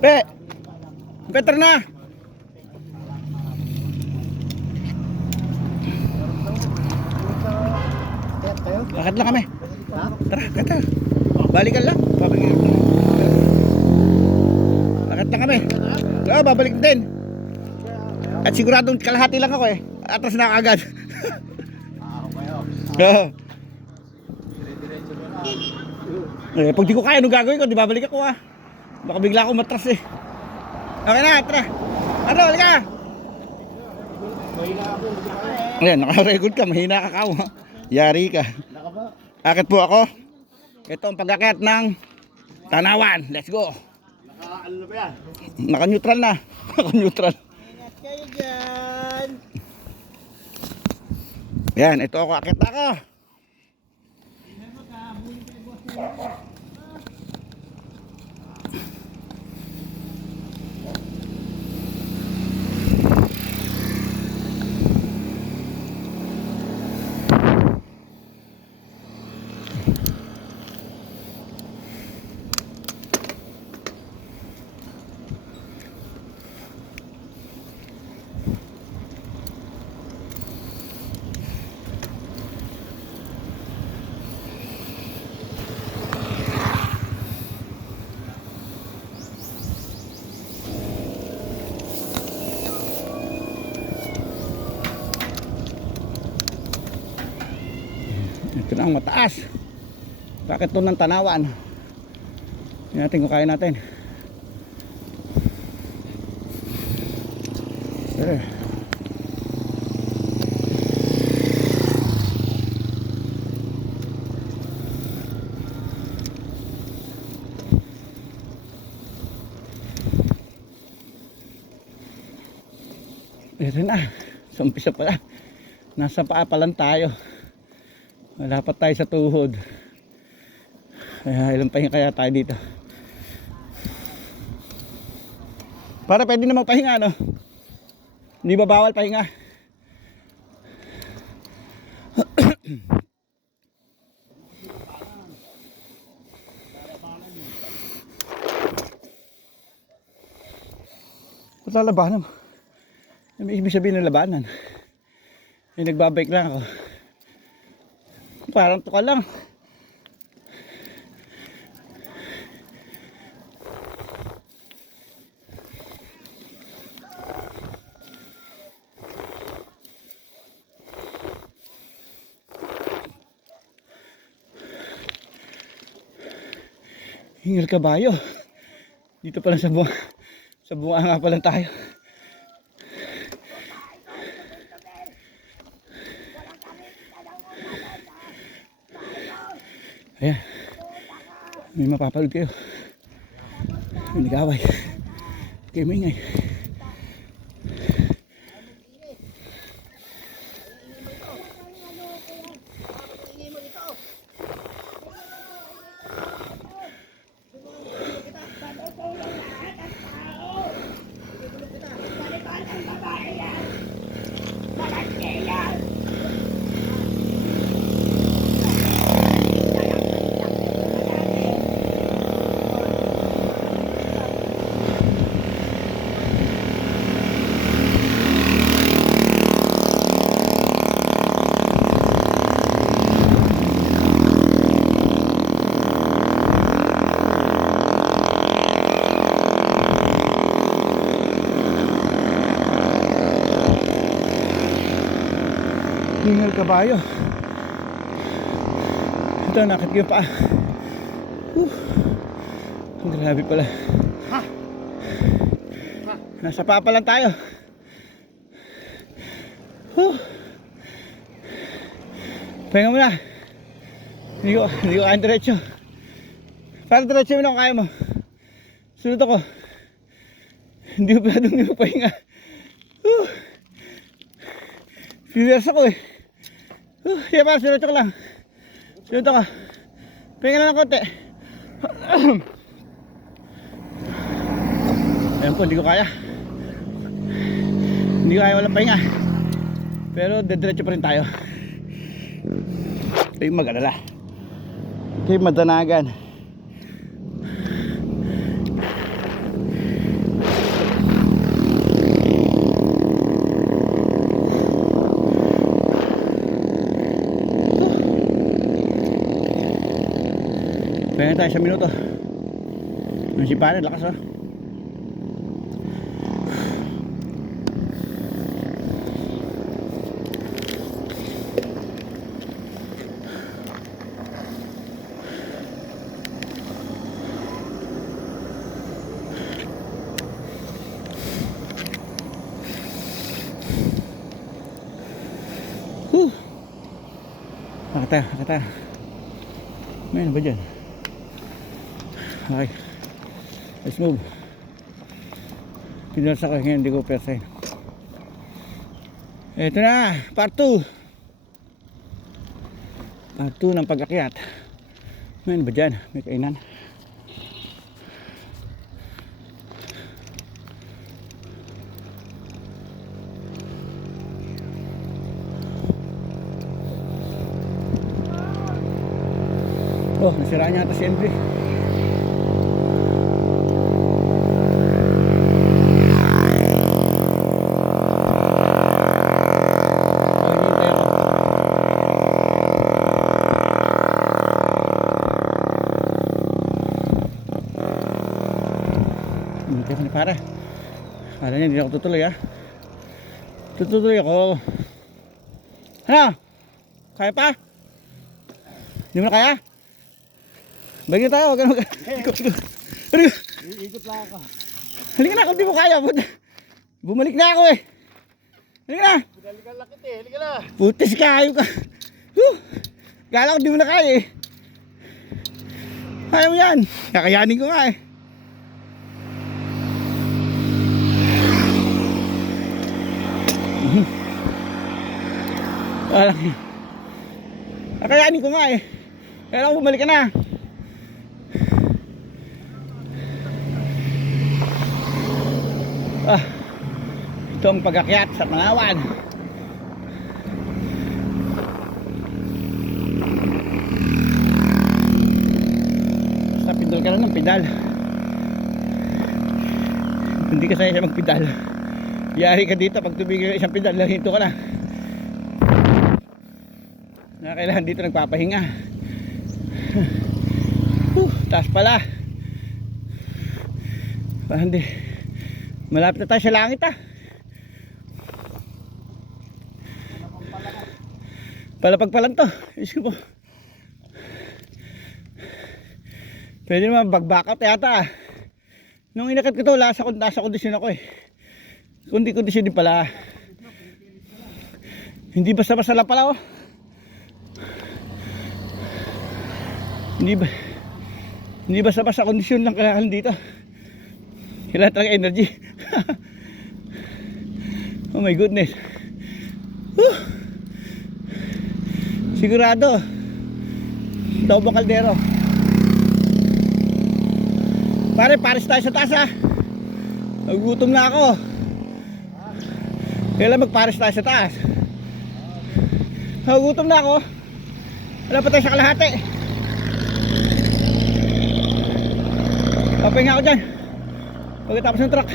Pe! Peter na! Lakad lang kami. Tara, kata. Balikan lang. Babalikan lang. Lakad lang kami. Oo, babalik din. At siguradong kalahati lang ako eh. Atras na agad. Oo. Eh, pag di ko kaya, ano gagawin ko? Di babalik ako ah. Baka bigla ako matras eh. Okay na, tara. Ano, halika. Ayan, naka-record ka. Mahina ka kao. Yari ka. Akit po ako. Ito ang pag-akit ng Tanawan. Let's go. Naka-ano ba yan? Naka-neutral na. Naka-neutral. Ingat kayo dyan. Yan, ito ako. Akit ako. Ito na ang mataas. Bakit ito ng Tanawan? Tingnan natin kung kaya natin. Ito na. Sa umpisa pala. Nasa paa pa lang tayo. Wala pa tayo sa tuhod. Kaya ilang pahinga kaya tayo dito. Para pwede na magpahinga, no? Hindi ba bawal pahinga? Ba't lalabanan mo? Ano ibig sabihin ng labanan? Eh, nagbabike lang ako. Parang tukal lang. Hingal kabayo. Dito pala sa bunga nga pala tayo. Ayan. May mapapalood kayo. May nag-away. Kayo maingay. Hingal kabayo. Ito, nakit ko yung paa. Grabe pala. Nasa paa pa lang tayo. Pahinga mo na. Hindi ko kaya diretso. Para diretso mo na kung kaya mo. Sunod ako. Hindi ko pala hindi mo pahinga. Serious ako eh. Kaya para sunod ko lang. Sunod ako. Pahinga na lang konti. Ayan po, hindi ko kaya. Hindi ko kaya walang pahinga. Pero diretso pa rin tayo. Ito yung mag-alala. Ito yung madanagan. tayo sa minuto. Ang sipanan, lakas oh. Nakata. May ano ba dyan? Okay. Let's move. Pinasa ko ngayon, hindi ko persain. Ito na, part 2. Part 2 ng pag-akyat. May ano ba dyan? May kainan. Oh, nasira niya ata si Henry. Hintay ko ni para. Kala niya hindi ako tutuloy ha. Tutuloy ako. Ano? Kaya pa? Hindi mo na kaya? Bagi tayo, wag ka na Iikot lang ako. halika na kung di mo kaya. Bumalik na ako eh. Halika na. Halika lang kita eh. Halika na. Putis ka, ayaw ka. Kala ko di mo na kaya eh. Kaya mo yan. Kakayanin ko nga eh. Kakayanin ko nga eh. Kaya ako bumalik ka na. Ito ang pag-akyat sa Palawan. Basta pindol ka lang ng pedal. Hindi ka sanay sa magpedal. Yari ka dito pag tumigil isang pedal lang, hinto ka na. Kailangan dito nagpapahinga. Taas pala. Parang di malapit na tayo sa langit ah. Palapag pa lang to. Isip ko. Pwede naman back-up yata ah. Nung inakat ko to, nasa kondisyon ako eh. Kondisyon din pala. Hindi basta-basta lang pala oh. Hindi basta-basta kondisyon lang kailangan dito. Kailangan talaga energy. Oh my goodness. Sigurado Tobo Caldero. Pares tayo sa taas ha. Nagugutom na ako. Kailan magpares tayo sa taas. Nagugutom na ako. Wala pa tayo sa kalahati. Papahinga ako dyan pagkatapos ng truck.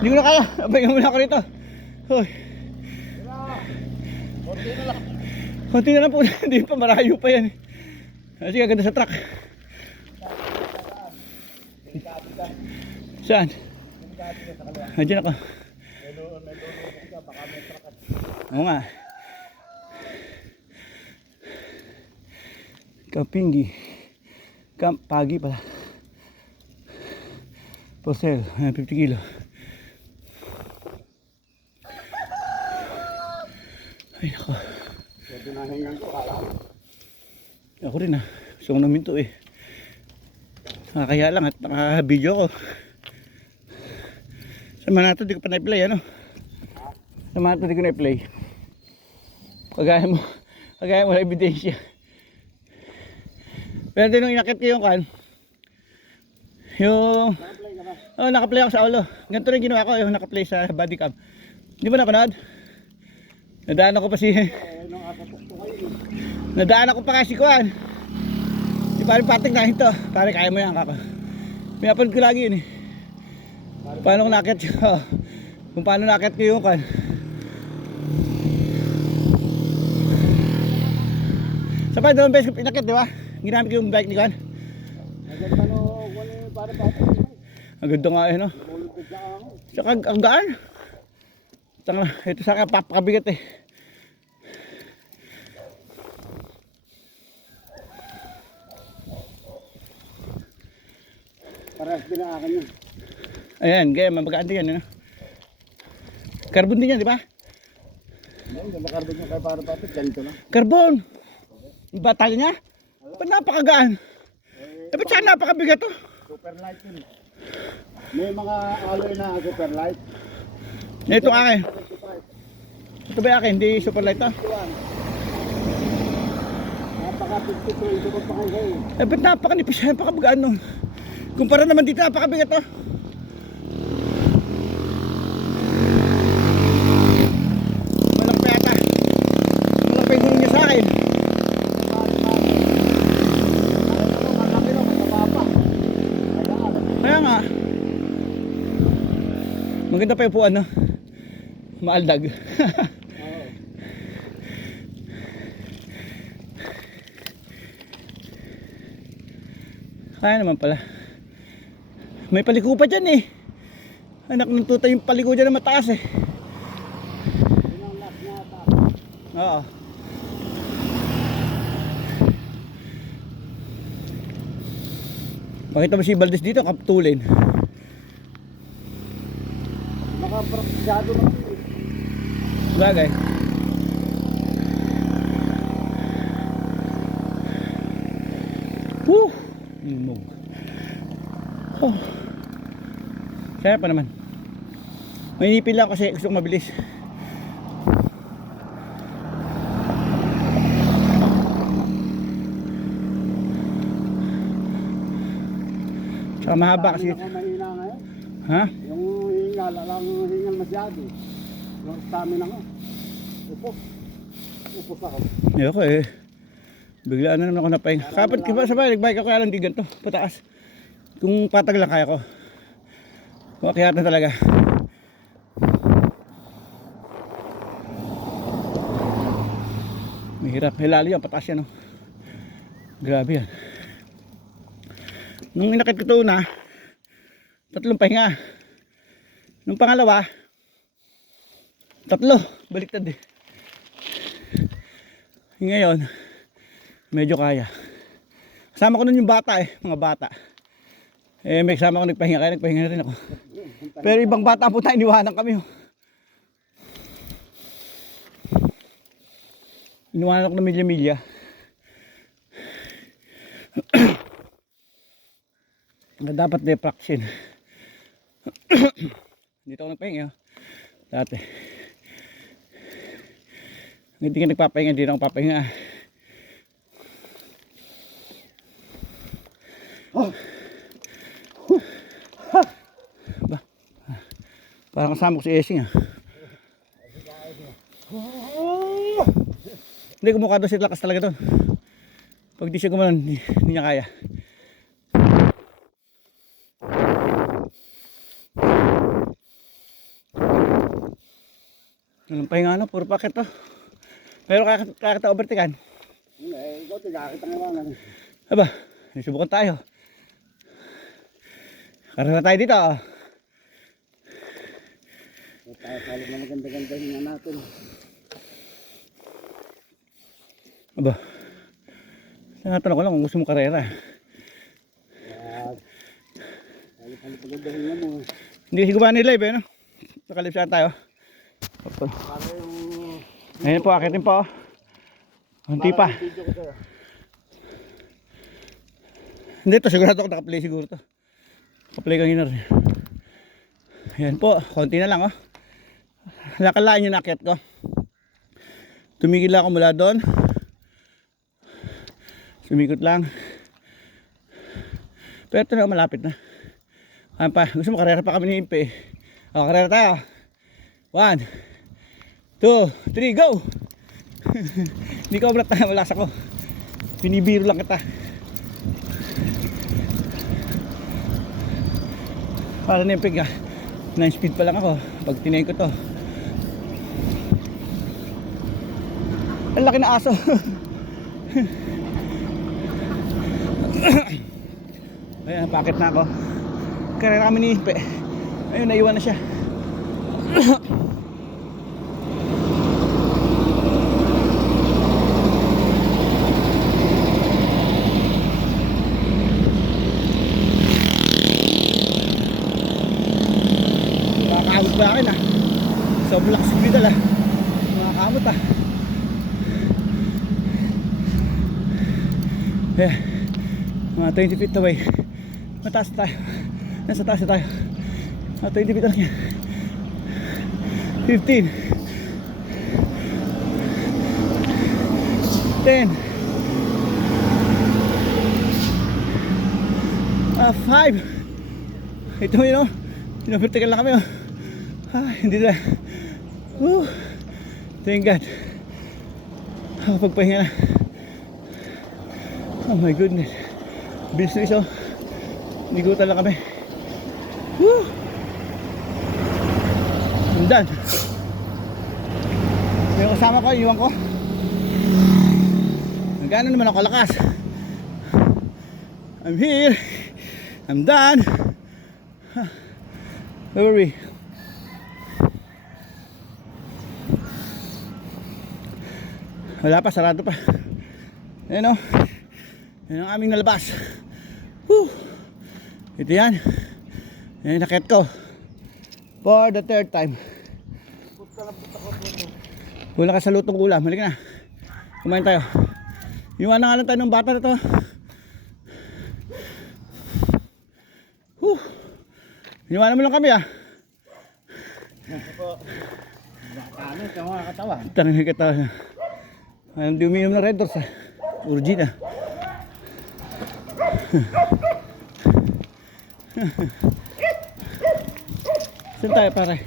Hindi ko na kaya. Papahinga muna ako rito. Hoy. Konti na lang po. Hindi pa, marayo pa yan. Sige, ganda sa truck. Saan? Andiyan ako. Oo nga. Kapinggi. Pagi pala. Posel, 50 kilo. Ay nako. Ako rin ah. Gusto ko namin to eh. Kaya lang at naka-video ko. Sama natin di ko pa na-play ano. Sama natin di ko na-play. Kagaya mo na ebidensya. Pero din nung inakit ko yung kan. Yung naka-play ako sa ulo. Ganito rin ginawa ko yung naka-play sa body cam. Di ba napanood? Nadaan ako pa si nadaan ako pa kasi kuhan. Di pare pating na ito. Pare kaya mo yan kako. Pinapanood ko lagi yun eh. Paano ko nakit kung paano nakit ko yung kan. Sabay, dalawang beses ko pinakit, di ba? Ginamit ko yung bike ni Juan. Maganda no, kung ano yung para bata. Ang ganda nga eh, no? Mulog ka dyan ako. Tsaka ang gaan. Tanga, ito sa akin, papakabigat eh. Parehas din ang akin yun. Ayan, gaya, mabagaan din yan, ano? Carbon din yan, di ba? Hindi, nakarbon yung kay para bata. Ganito lang. Carbon! Yung bata niya? Ba't napakagaan? Eh, ba't saan napakabigat to? Super light yun. May mga alloy na super light. Ito akin. Ito ba akin? Hindi super light to? Napaka 52 ito pa kayo. Eh, ba't napakanipis yan? Napakabagaan nun. Kumpara naman dito, napakabigat to. Malaki pa yata. Malaki pa yung gulong niya sa akin. Malaki na, mataba pa. Kaya nga. Maganda pa yung upuan, no? Maaldag. Kaya naman pala. May paliko pa dyan eh. Anak ng tuta yung paliko dyan na mataas eh. Oo. Pakita mo si Valdez dito, kaptulin. Nakapraksado naman. Bagay. Woo! Imog. Oh. Kaya pa naman. May nipil lang kasi gusto kong mabilis. Tsaka mahaba kasi. Mahina ngayon. Ha? Yung hingal, alang hingal masyado. Yung stamina ko. Upos. Upos ako. Ayoko eh. Biglaan na naman ako napahinga. Kapit ka ba sabay, nagbike ako kaya lang di ganito, pataas. Kung patag lang kaya ko. Kung akyatan talaga. Mahirap, hilalo yan, pataas yan, no? Grabe yan. Nung inakit ko ito una, 3 pahinga. Nung pangalawa, 3, baliktad eh. Ngayon, medyo kaya. Kasama ko nun yung bata eh, mga bata. Eh may kasama ko nagpahinga, kaya nagpahinga na rin ako. Pero ibang bata po tayo, iniwanan kami. Oh. Iniwanan ako ng milya-milya. Dapat de-practice. Dito ako nagpahinga. Dati. Hindi ka nagpapahinga, hindi na ako papahinga. Ba? Parang kasama ko si Esing ah. Hindi, kumukha doon siya lakas talaga doon. Pag di siya gumanon, hindi niya kaya. Walang pahinga no, puro paket to. Pero kakita overtikan. Hindi, ikaw tigakit ang iwanan. Aba, subukan tayo. Karena tayo dito. Tayo salit na maganda-ganda hinga natin. Aba, tinatanong ko lang kung gusto mo karera. Salit maganda hinga mo. Hindi siguro ba ni live eh no? Nakalipsaan tayo. Para yung... Ngayon po, akitin po. Hindi pa. Video ko sa'yo. Hindi to, sigurado ko nakaplay siguro to. Nakaplay kanina rin. Ayan po, konti na lang oh. Nakalaan yung nakit ko. Tumigil lang ako mula doon. Sumikot lang. Pero ito na, malapit na. Ayan pa, gusto mo karera pa kami ni Impe. O, karera tayo. 1, 2, 3, go! Hindi ko obrat na, malas ako. Binibiro lang kita. Para na yung pig 9 speed pa lang ako. Pag tinayin ko to. Ang laki na aso. Ayan, pakit na ako. Karera kami ni Ipe. Ayun, naiwan na siya. Makakamot pa akin ah. Sobrang lakas yung pedal ah. Makakamot ah. Yeah. Mga 20 feet away. Mataas na tayo. Nasa taas na tayo. Mga 20 feet lang yan. 15 10 5. Ito yun o. Pinavertical na kami o. Hindi na. Thank God. Pagpahinga na. Oh my goodness. Bilis na iso. Nigutan lang kami. Woo! I'm done. Yung kasama ko, iwan ko. Gano'n naman ako kalakas. I'm here. I'm done. Where were we? Wala pa, sarado pa. Ayan o. Yan ang aming nalabas. Woo! Ito yan. Yan yung nakit ko. For the third time. Wala ka sa lutong ulam. Halika na. Kumain tayo. Iwan na nga lang tayo ng bata na to. Woo! Iniwanan mo lang kami ah. Ano ka mga katawan? Tanong yung katawan na. Di uminom ng Red Doors ah. Urgina. Saan tayo pare?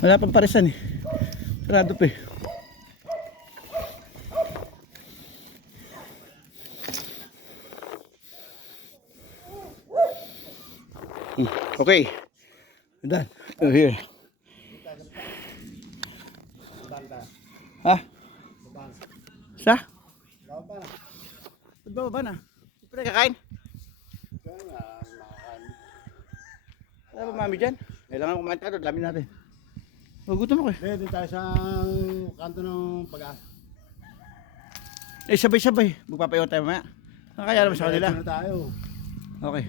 Wala pang parisan eh. Sarado pa eh. Okay. We're done. We're here. Ha? Sa? Baba na. Siyempre kakain. Wala ba mami dyan? Kailangan kumain tayo. Dami natin. Magutom ako eh. Hindi tayo sa kanto ng pag-asa. Eh sabay-sabay. Magpapayaw tayo mamaya. Nakakaya naman sa kanila. Tayo. Okay.